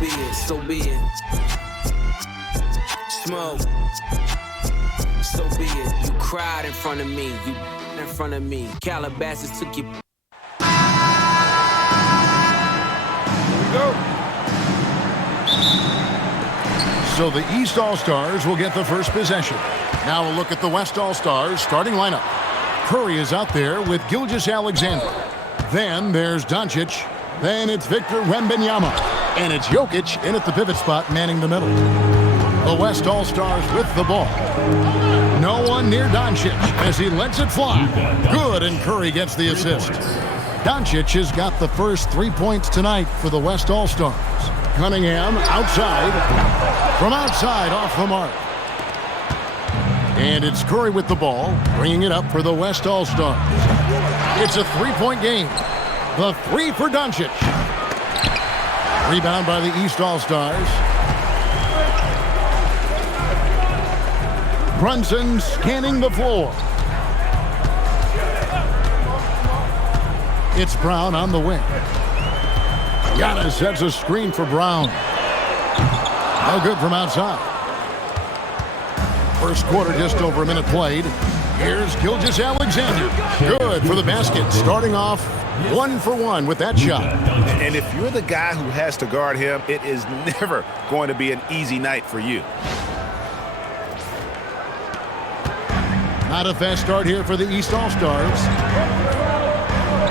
be it, so be it. Smoke, so be it. You cried in front of me, you in front of me. Calabasas took you. Go. So the East All-Stars will get the first possession. Now we'll look at the West All-Stars starting lineup. Curry is out there with Gilgeous-Alexander. Then there's Doncic. Then it's Victor Wembanyama. And it's Jokic in at the pivot spot manning the middle. The West All-Stars with the ball. No one near Doncic as he lets it fly. Good, and Curry gets the assist. Doncic has got the first 3 points tonight for the West All-Stars. Cunningham outside. From outside off the mark. And it's Curry with the ball, bringing it up for the West All-Stars. It's a three-point game. The three for Doncic. Rebound by the East All-Stars. Brunson scanning the floor. It's Brown on the wing. Giannis sets a screen for Brown. No good from outside. First quarter, just over a minute played. Here's Gilgeous-Alexander. Good for the basket. Starting off 1 for 1 with that shot. And if you're the guy who has to guard him, it is never going to be an easy night for you. Not a fast start here for the East All-Stars.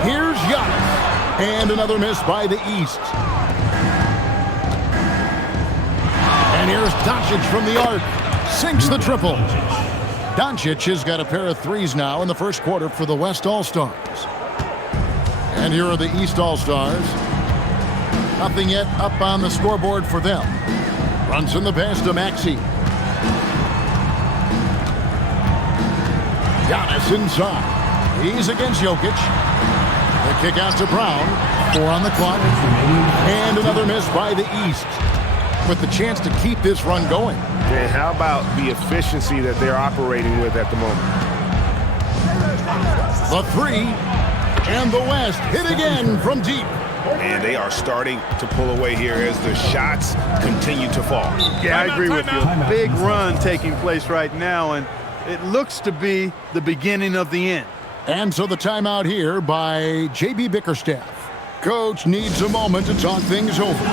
Here's Giannis. And another miss by the East. And here's Doncic from the arc. Sinks the triple. Doncic has got a pair of threes now in the first quarter for the West All-Stars. And here are the East All-Stars. Nothing yet up on the scoreboard for them. Brunson the pass to Maxey. Giannis inside. He's against Jokic. The kick out to Brown. 4 on the clock. And another miss by the East. With the chance to keep this run going. And how about the efficiency that they're operating with at the moment? The three. And the West hit again from deep. And they are starting to pull away here as the shots continue to fall. Yeah, I agree with you. Big run taking place right now, and it looks to be the beginning of the end. And so the timeout here by J.B. Bickerstaff. Coach needs a moment to talk things over.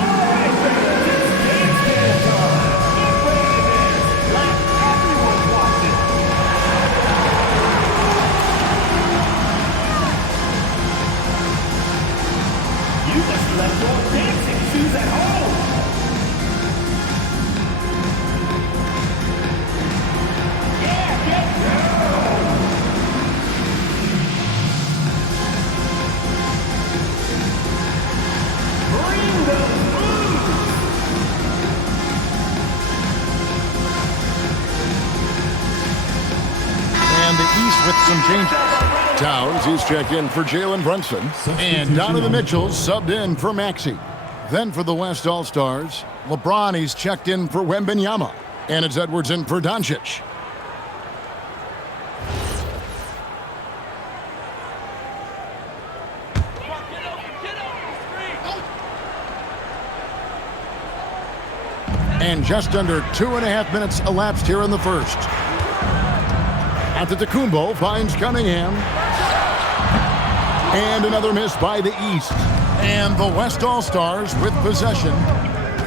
With some changes. Towns, he's checked in for Jalen Brunson. And Donovan Mitchell subbed in for Maxey. Then for the West All-Stars, LeBron, he's checked in for Wembanyama. And it's Edwards in for Doncic. And just under 2.5 minutes elapsed here in the first. Antetokounmpo finds Cunningham. And another miss by the East. And the West All-Stars with possession.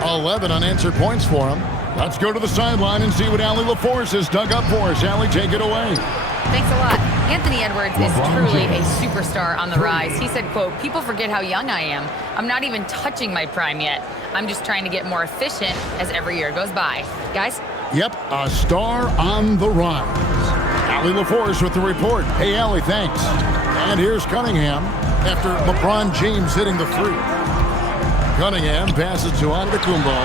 11 unanswered points for him. Let's go to the sideline and see what Allie LaForce has dug up for us. Allie, take it away. Thanks a lot. Anthony Edwards is truly a superstar on the rise. He said, quote, "People forget how young I am. I'm not even touching my prime yet. I'm just trying to get more efficient as every year goes by." Guys? Yep, a star on the rise. Allie LaForce with the report. Hey, Allie, thanks. And here's Cunningham after LeBron James hitting the three. Cunningham passes to Antetokounmpo.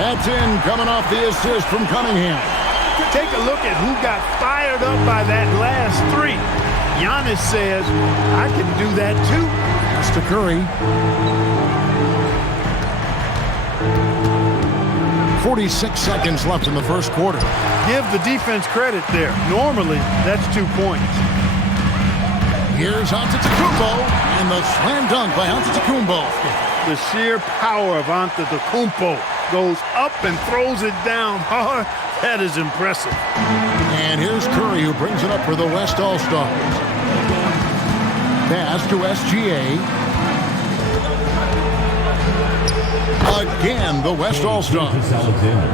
That's in, coming off the assist from Cunningham. Take a look at who got fired up by that last three. Giannis says, I can do that too. Pass to Curry. 46 seconds left in the first quarter. Give the defense credit there. Normally, that's 2 points. Here's Antetokounmpo, and the slam dunk by Antetokounmpo. the sheer power of Antetokounmpo. Goes up and throws it down hard. That is impressive. And here's Curry, who brings it up for the West All-Stars. Pass to SGA. Again, the West All-Stars.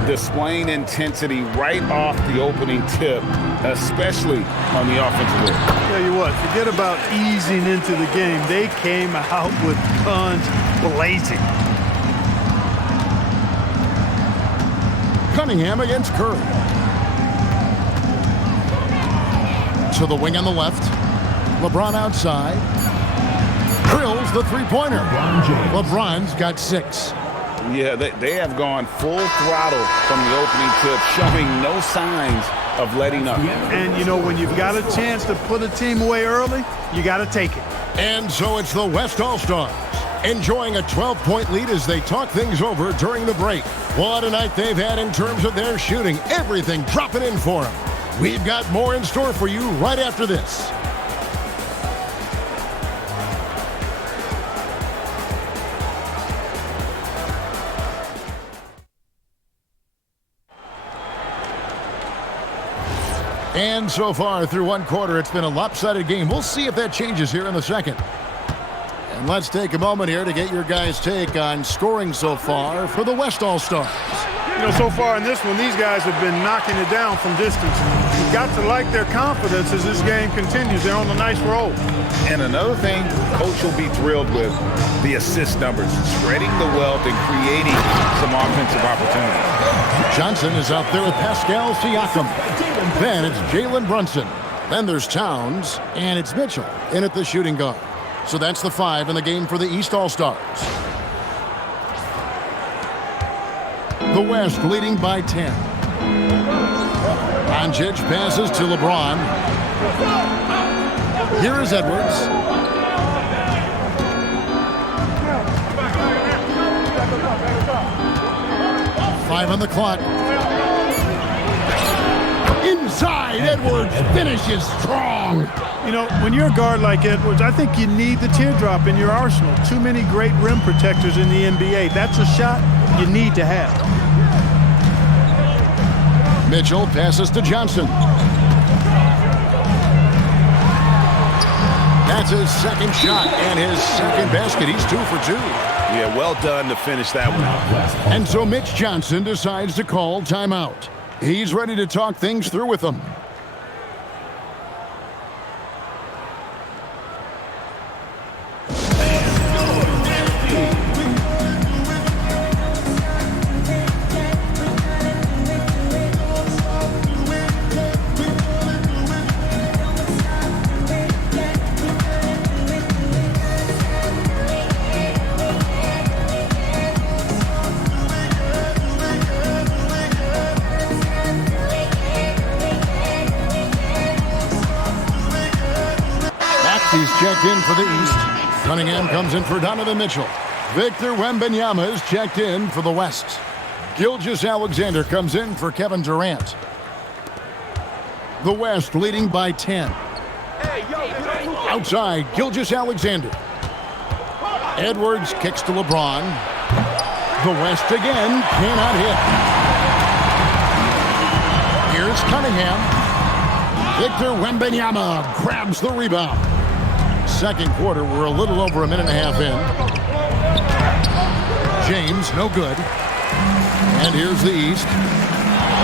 Displaying intensity right off the opening tip, especially on the offensive end. Tell you what, forget about easing into the game. They came out with guns blazing. Cunningham against Curry. To the wing on the left. LeBron outside. Drills the three-pointer. LeBron's got 6. Yeah, they have gone full throttle from the opening tip, showing no signs of letting up. And, you know, when you've got a chance to put a team away early, you got to take it. And so it's the West All-Stars, enjoying a 12-point lead as they talk things over during the break. What a night they've had in terms of their shooting. Everything dropping in for them. We've got more in store for you right after this. And so far through one quarter, it's been a lopsided game. We'll see if that changes here in the second. And let's take a moment here to get your guys' take on scoring so far for the West All-Stars. You know, so far in this one, these guys have been knocking it down from distance. You've got to like their confidence as this game continues. They're on a nice roll. And another thing Coach will be thrilled with, the assist numbers, spreading the wealth and creating some offensive opportunities. Johnson is out there with Pascal Siakam. Then it's Jalen Brunson. Then there's Towns, and it's Mitchell in at the shooting guard. So that's the 5 in the game for the East All-Stars. The West leading by 10. Doncic passes to LeBron. Here is Edwards. Five on the clock. Inside, Edwards finishes strong. You know, when you're a guard like Edwards, I think you need the teardrop in your arsenal. Too many great rim protectors in the NBA. That's a shot you need to have. Mitchell passes to Johnson. That's his second shot and his second basket. He's 2 for 2. Yeah, well done to finish that one out. And so Mitch Johnson decides to call timeout. He's ready to talk things through with them. He's checked in for the East. Cunningham comes in for Donovan Mitchell. Victor Wembanyama is checked in for the West. Gilgeous-Alexander comes in for Kevin Durant. The West leading by 10. Outside, Gilgeous-Alexander. Edwards kicks to LeBron. The West again cannot hit. Here's Cunningham. Victor Wembanyama grabs the rebound. Second quarter, we're a little over a minute and a half in. James, no good. And here's the East.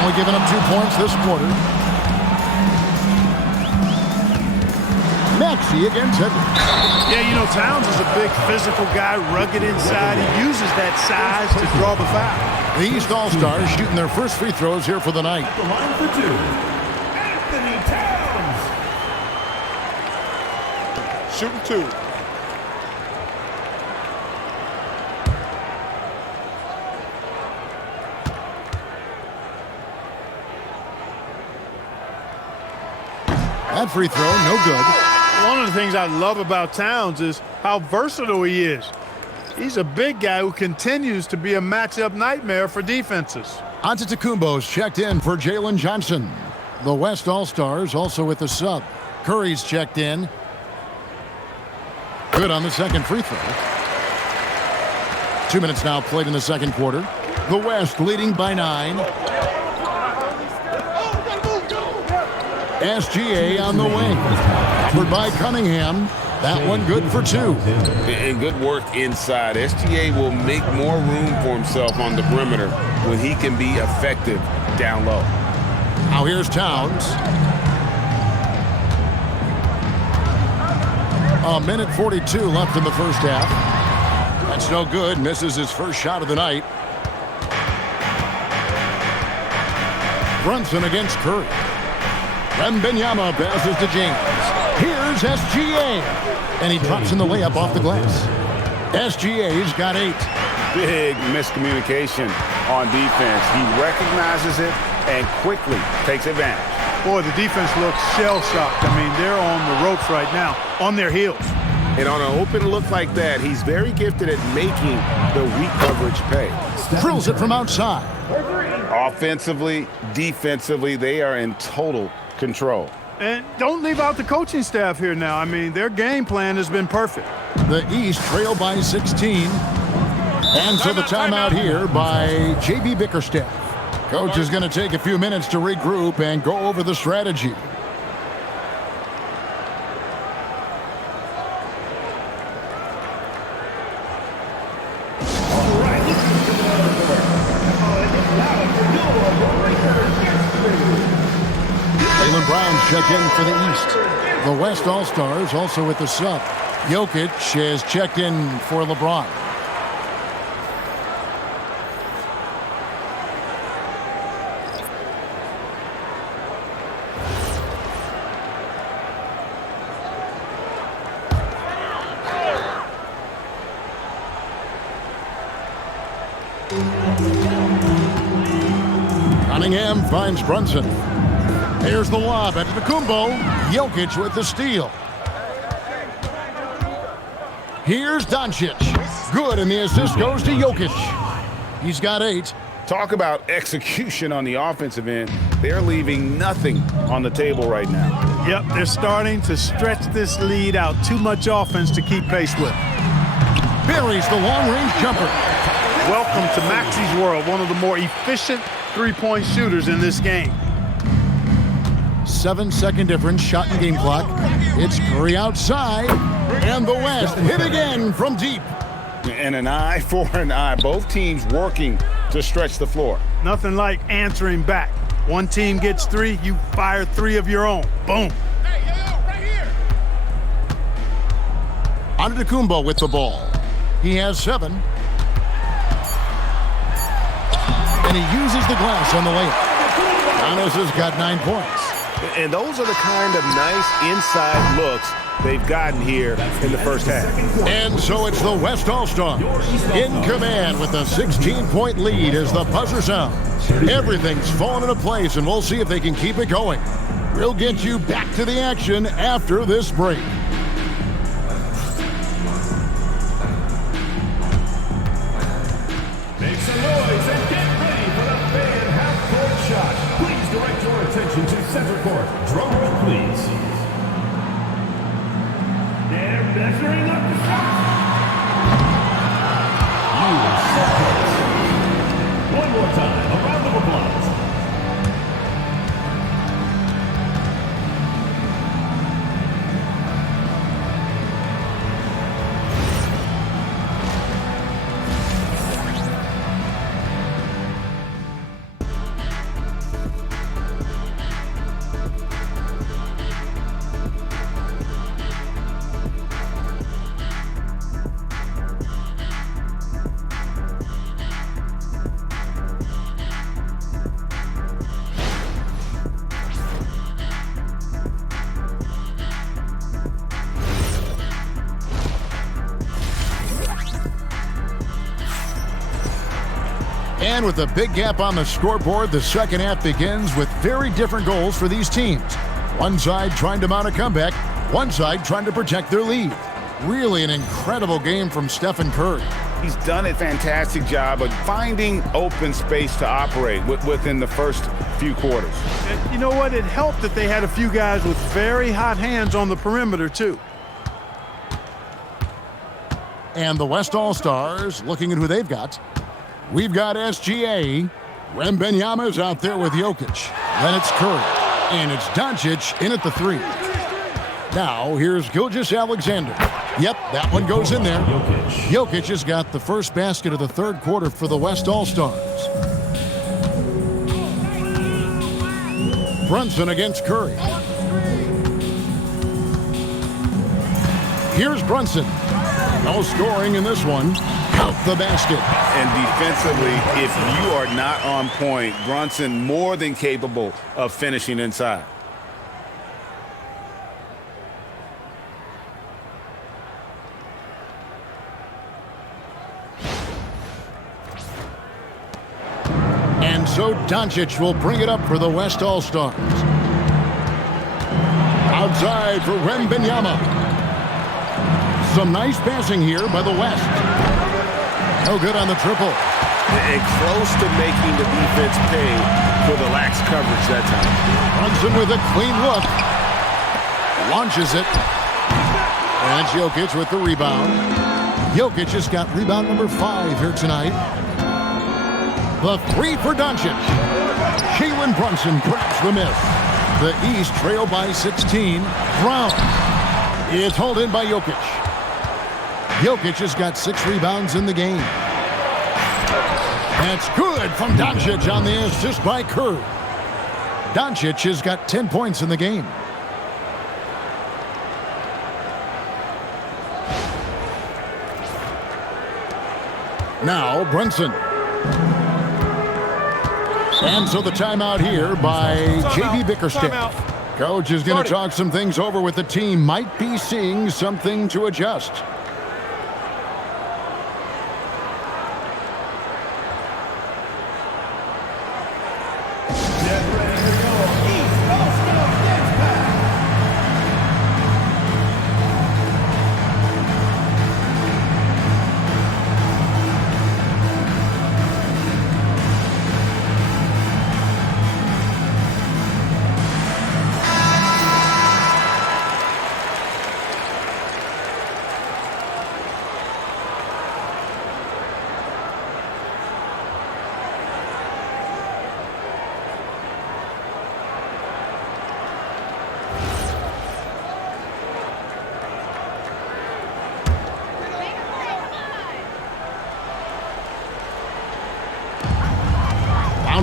Only giving up 2 points this quarter. Maxey against Edwards. Yeah, you know, Towns is a big physical guy, rugged inside. He uses that size to draw the foul. The East All-Stars shooting their first free throws here for the night. The line for 2. Anthony Towns. Shooting 2. That free throw, no good. One of the things I love about Towns is how versatile he is. He's a big guy who continues to be a matchup nightmare for defenses. Antetokounmpo's checked in for Jalen Johnson. The West All-Stars also with the sub. Curry's checked in. Good on the second free throw. 2 minutes now played in the second quarter. The West leading by 9. SGA on the wing. Covered by Cunningham. That one good for 2. And good work inside. SGA will make more room for himself on the perimeter when he can be effective down low. Now here's Towns. A minute 42 left in the first half. That's no good. Misses his first shot of the night. Brunson against Curry. Wembanyama passes to James. Here's SGA. And he drops in the layup off the glass. SGA's got 8. Big miscommunication on defense. He recognizes it and quickly takes advantage. Boy, the defense looks shell-shocked. I mean, they're on the ropes right now, on their heels. And on an open look like that, he's very gifted at making the weak coverage pay. Drills it from outside. Offensively, defensively, they are in total control. And don't leave out the coaching staff here now. I mean, their game plan has been perfect. The East trail by 16. And so the timeout here by J.B. Bickerstaff. Coach is going to take a few minutes to regroup and go over the strategy. Jaylen Brown's checked in for the East. The West All-Stars also with the sub. Jokic has checked in for LeBron. Cunningham finds Brunson. Here's the lob at Antetokounmpo. Jokic with the steal. Here's Doncic. Good, and the assist goes to Jokic. He's got 8. Talk about execution on the offensive end. They're leaving nothing on the table right now. Yep, they're starting to stretch this lead out. Too much offense to keep pace with. Buries the long-range jumper. Welcome to Maxi's world, one of the more efficient three-point shooters in this game. 7-second difference, shot and game clock. It's Curry outside, and the West hit again from deep. And an eye for an eye. Both teams working to stretch the floor. Nothing like answering back. One team gets 3, you fire 3 of your own. Boom. Hey, right here. Antetokounmpo with the ball. He has 7. And he uses the glass on the layup. Giannis has got 9 points. And those are the kind of nice inside looks they've gotten here in the first half. And so it's the West All-Stars in command with a 16-point lead as the buzzer sounds. Everything's fallen into place, and we'll see if they can keep it going. We'll get you back to the action after this break. Make some noise and get ready for the fan half-court shot. Please direct your attention to center court. Drum roll, please. They're measuring up the shot. You set points. One more time, a round of applause. And with a big gap on the scoreboard, the second half begins with very different goals for these teams. One side trying to mount a comeback, one side trying to protect their lead. Really an incredible game from Stephen Curry. He's done a fantastic job of finding open space to operate within the first few quarters. And you know what? It helped that they had a few guys with very hot hands on the perimeter, too. And the West All-Stars, looking at who they've got. We've got SGA. Wembanyama's out there with Jokic. Then it's Curry. And it's Doncic in at the 3. Now, here's Gilgeous-Alexander. Yep, that one goes in there. Jokic has got the first basket of the third quarter for the West All-Stars. Brunson against Curry. Here's Brunson. No scoring in this one. Count the basket. And defensively, if you are not on point, Brunson more than capable of finishing inside. And so Doncic will bring it up for the West All-Stars. Outside for Wembanyama. Some nice passing here by the West. No good on the triple. And close to making the defense pay for the lax coverage that time. Brunson with a clean look. Launches it. And it's Jokic with the rebound. Jokic has got rebound number 5 here tonight. The 3 for Doncic. Jalen Brunson grabs the miss. The East trail by 16. Brown is hauled in by Jokic. Jokic has got 6 rebounds in the game. That's good from Doncic on the assist by Curry. Doncic has got 10 points in the game. Now Brunson. And so the timeout here by J.B. Bickerstaff. Coach is going to talk some things over with the team. Might be seeing something to adjust.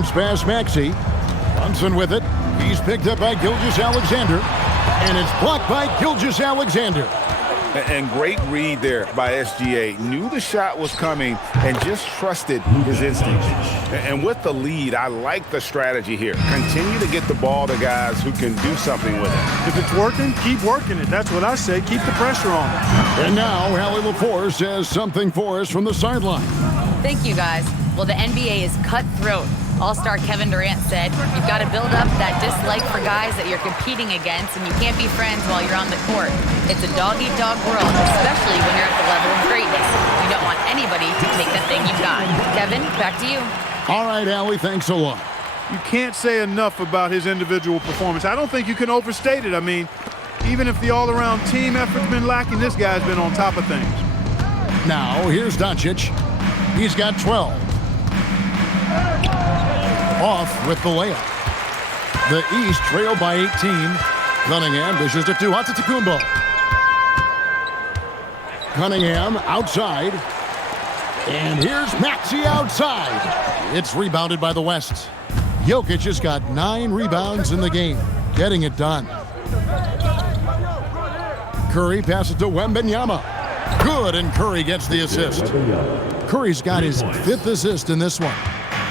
Bounce pass Maxey. Brunson with it. He's picked up by Gilgeous-Alexander. And it's blocked by Gilgeous-Alexander. And great read there by SGA. Knew the shot was coming and just trusted his instincts. And with the lead, I like the strategy here. Continue to get the ball to guys who can do something with it. If it's working, keep working it. That's what I say. Keep the pressure on. And now, Hallie LaForce says something for us from the sideline. Thank you, guys. Well, the NBA is cutthroat. All-star Kevin Durant said, you've got to build up that dislike for guys that you're competing against, and you can't be friends while you're on the court. It's a dog-eat-dog world, especially when you're at the level of greatness. You don't want anybody to take the thing you've got. Kevin, back to you. All right, Allie, thanks a lot. You can't say enough about his individual performance. I don't think you can overstate it. I mean, even if the all-around team effort's been lacking, this guy's been on top of things. Now, here's Doncic. He's got 12. Off with the layup. The East trail by 18. Cunningham dishes it to Antetokounmpo. Cunningham outside. And here's Maxey outside. It's rebounded by the West. Jokic has got 9 rebounds in the game. Getting it done. Curry passes to Wembanyama. Good, and Curry gets the assist. Curry's got his 5th assist in this one.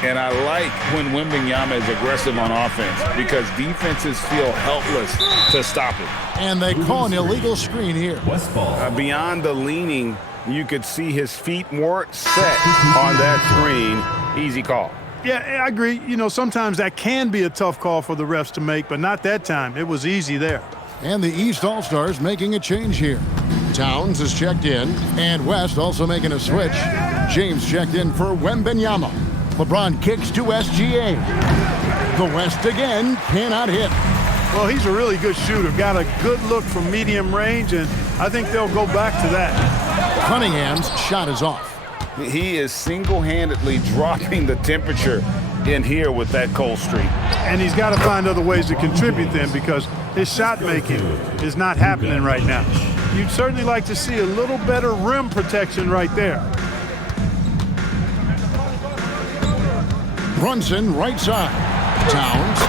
And I like when Wembanyama is aggressive on offense because defenses feel helpless to stop it. And they call an illegal screen here. West ball. Beyond the leaning, you could see his feet more set on that screen. Easy call. Yeah, I agree. You know, sometimes that can be a tough call for the refs to make, but not that time. It was easy there. And the East All-Stars making a change here. Towns is checked in, and West also making a switch. James checked in for Wembanyama. LeBron kicks to SGA. The West again cannot hit. Well, he's a really good shooter. Got a good look from medium range, and I think they'll go back to that. Cunningham's shot is off. He is single-handedly dropping the temperature in here with that cold streak. And he's got to find other ways to contribute then, because his shot making is not happening right now. You'd certainly like to see a little better rim protection right there. Brunson, right side. Towns,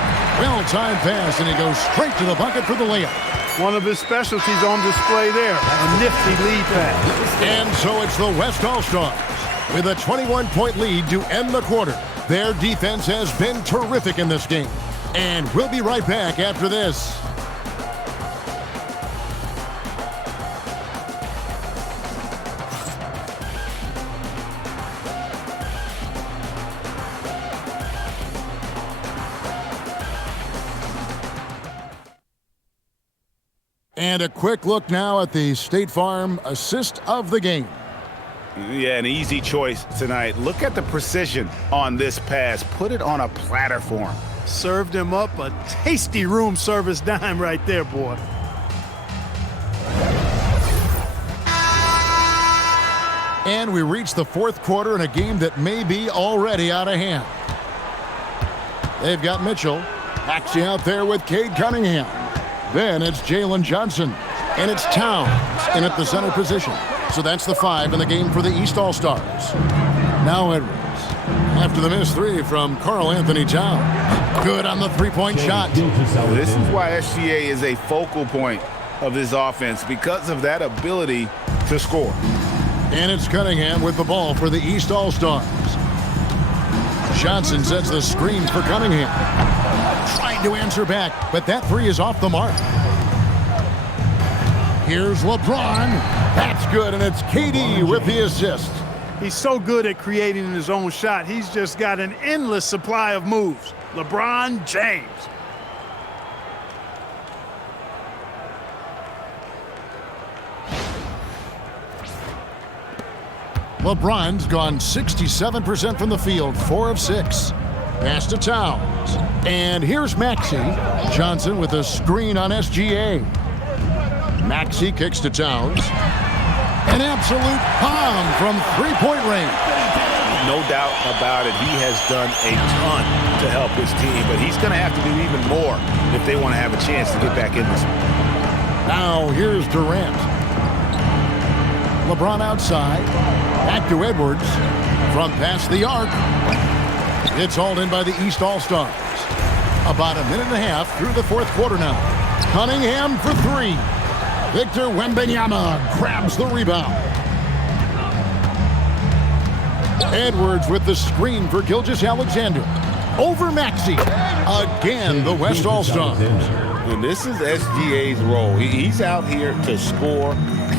well-timed pass, and he goes straight to the bucket for the layup. One of his specialties on display there, a nifty lead pass. And so it's the West All-Stars with a 21-point lead to end the quarter. Their defense has been terrific in this game. And we'll be right back after this. And a quick look now at the State Farm assist of the game. Yeah, an easy choice tonight. Look at the precision on this pass. Put it on a platter for him. Served him up a tasty room service dime right there, boy. And we reach the fourth quarter in a game that may be already out of hand. They've got Mitchell. Actually out there with Cade Cunningham. Then it's Jalen Johnson. And it's Towns in at the center position. So that's the 5 in the game for the East All-Stars. Now Edwards. After the missed 3 from Karl Anthony Towns. Good on the three-point shot. This is why SGA is a focal point of this offense, because of that ability to score. And it's Cunningham with the ball for the East All-Stars. Johnson sets the screen for Cunningham. Trying to answer back, but that 3 is off the mark. Here's LeBron. That's good, and it's KD with the assist. He's so good at creating his own shot. He's just got an endless supply of moves. LeBron James. LeBron's gone 67% from the field, 4 of 6. Pass to Towns. And here's Maxey. Johnson with a screen on SGA. Maxey kicks to Towns. An absolute bomb from three-point range. No doubt about it. He has done a ton to help his team, but he's going to have to do even more if they want to have a chance to get back in this one. Now here's Durant. LeBron outside. Back to Edwards. From past the arc. It's hauled in by the East All-Stars. About a minute and a half through the fourth quarter now. Cunningham for 3. Victor Wembanyama grabs the rebound. Edwards with the screen for Gilgeous-Alexander. Over Maxey. Again, the West All-Stars. And this is SGA's role. He's out here to score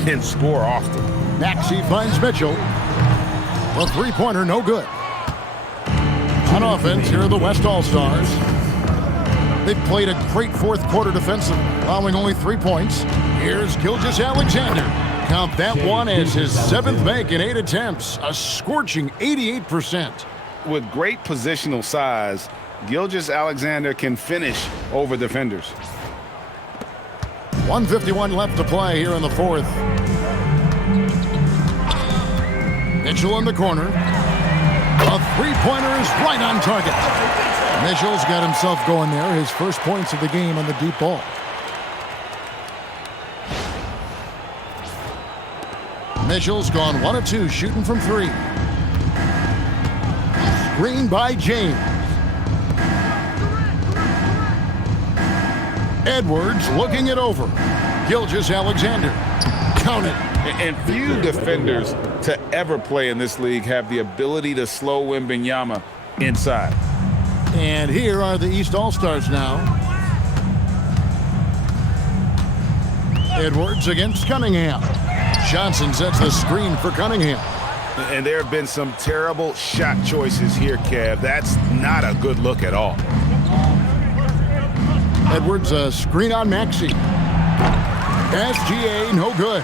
and score often. Maxey finds Mitchell. A three-pointer, no good. On offense, here are the West All-Stars. They've played a great fourth quarter defensive, allowing only 3 points. Here's Gilgeous-Alexander. Count that one as his 7th make in 8 attempts. A scorching 88%. With great positional size, Gilgeous-Alexander can finish over defenders. 1:51 left to play here in the fourth. Mitchell in the corner. A three-pointer is right on target. Mitchell's got himself going there. His first points of the game on the deep ball. Mitchell's gone 1 of 2 shooting from 3. Screen by James. Edwards looking it over. Gilgeous-Alexander. Count it. And few defenders to ever play in this league have the ability to slow Wembanyama inside. And here are the East All-Stars now. Edwards against Cunningham. Johnson sets the screen for Cunningham. And there have been some terrible shot choices here, Kev. That's not a good look at all. Edwards, a screen on Maxey. SGA, no good.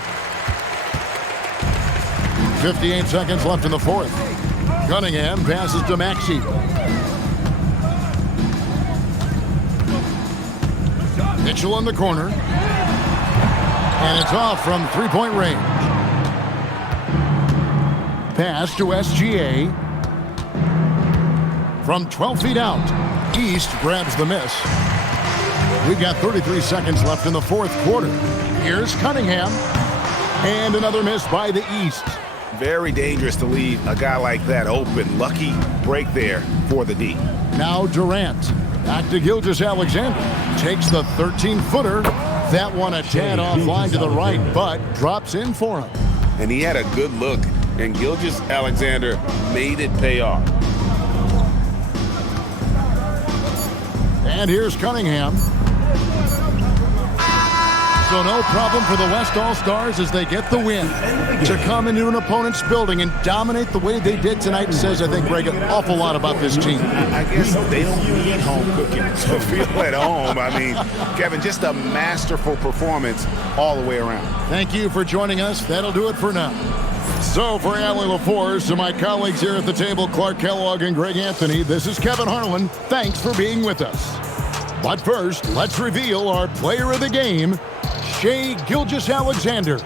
58 seconds left in the fourth. Cunningham passes to Maxey. Mitchell in the corner. And it's off from three-point range. pass to SGA. From 12 feet out, East grabs the miss. We've got 33 seconds left in the fourth quarter. Here's Cunningham. And another miss by the East. Very dangerous to leave a guy like that open. Lucky break there for the D. Now Durant. Back to Gilgeous-Alexander. Takes the 13-footer. That one a tad offline to the right, but drops in for him. And he had a good look, and Gilgeous-Alexander made it pay off. And here's Cunningham. So no problem for the West All-Stars as they get the win. To come into an opponent's building and dominate the way they did tonight says, I think, Greg, an awful lot about this team. I guess they don't need home cooking to feel at home. I mean, Kevin, just a masterful performance all the way around. Thank you for joining us. That'll do it for now. So for Allie LaForce, to my colleagues here at the table, Clark Kellogg and Greg Anthony, this is Kevin Harlan. Thanks for being with us. But first, let's reveal our player of the game, Shai Gilgeous-Alexander.